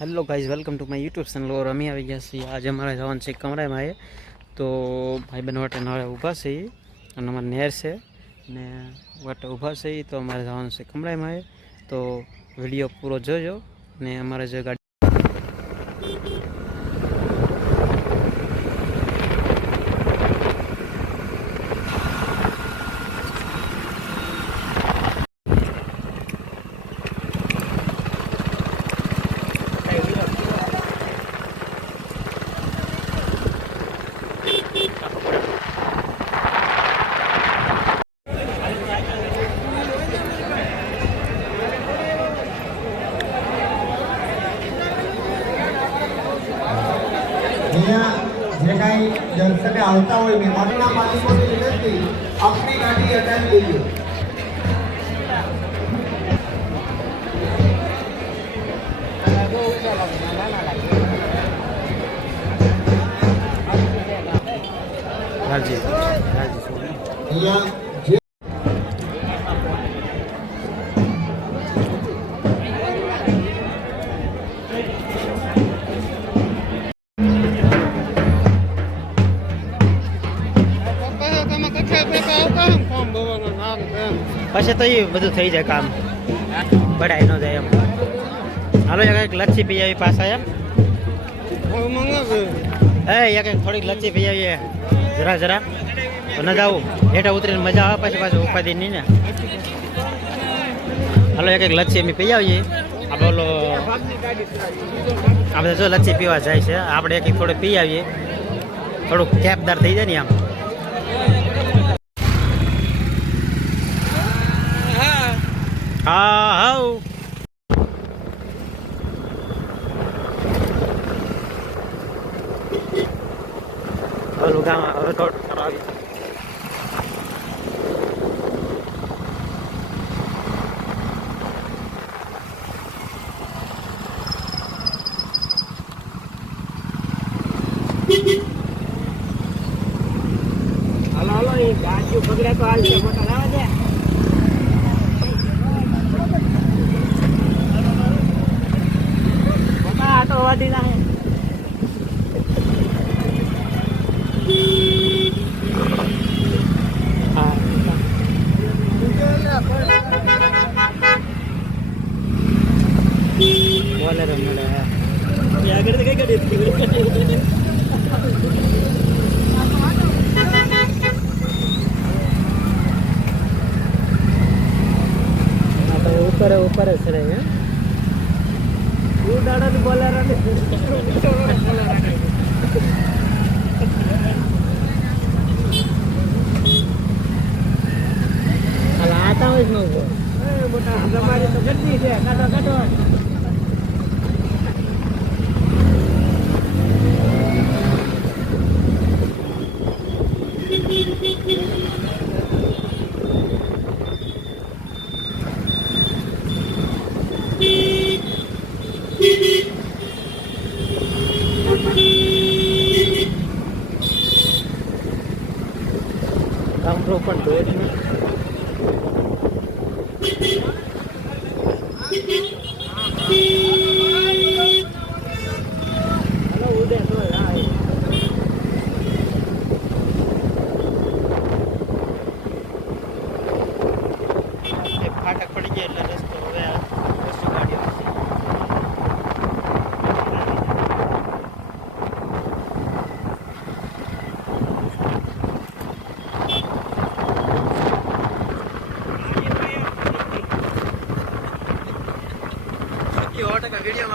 Hello guys, welcome to my YouTube channel. और अमी આવી ગયા છીએ આજે અમારે જવાનું છે કમરામાં એ તો ભાઈ બહેન વાટે નાળે ઊભા છે અને અમારે નેર છે ને વાટે ઊભા છે તો અમારે જવાનું છે કમરામાં એ તો વિડીયો પૂરો જોજો ને અમારે જે ગાડી જે કાંઈ દર્શને આવતા હોય મહેમાનોના માલિકોને વિનંતી આપણી ગાડી હટાવી દઈએ. અહીંયા પછી તો એ બધું થઈ જાય કામ બડાઈ ન જાય એમ. હાલો એક લચ્છી પી આવી પાછા એમ એક થોડીક લચ્છી પી આવીએ જરા જરા ન જાવું હેઠા ઉતરીને મજા આવે પછી પાછું ઉપાધિ નહીં ને. હાલો એક લચ્છી અમે પી આવીએ. આ બોલો આપણે જો લચ્છી પીવા જાય છે આપણે એક થોડું પી આવીએ થોડુંક કેપદાર થઈ જાય ને આમ. હા હાઉ ઓલું ગામ હવે થોડું કરાવી હાલો હાલો એ ગાડીઓ બગડે તો હાલ છે મોટા લાવા દે. તો વાદી ના બોલેરો મળે આગળ કઈ ગાડી ઉપર ઉપર ચડે હે દાડા તો બોલેરો ને આતા હોય જ ન મોટા તમારી તો ગંદી છે કાઢો કાઢો. કાઉન્ટરો પણ ધોય જ નહીં. હલો ઉદય ધોય ફાટક પડી ગયા એટલે રસ્તો હવે વસ્તુ ગાડી वीडियो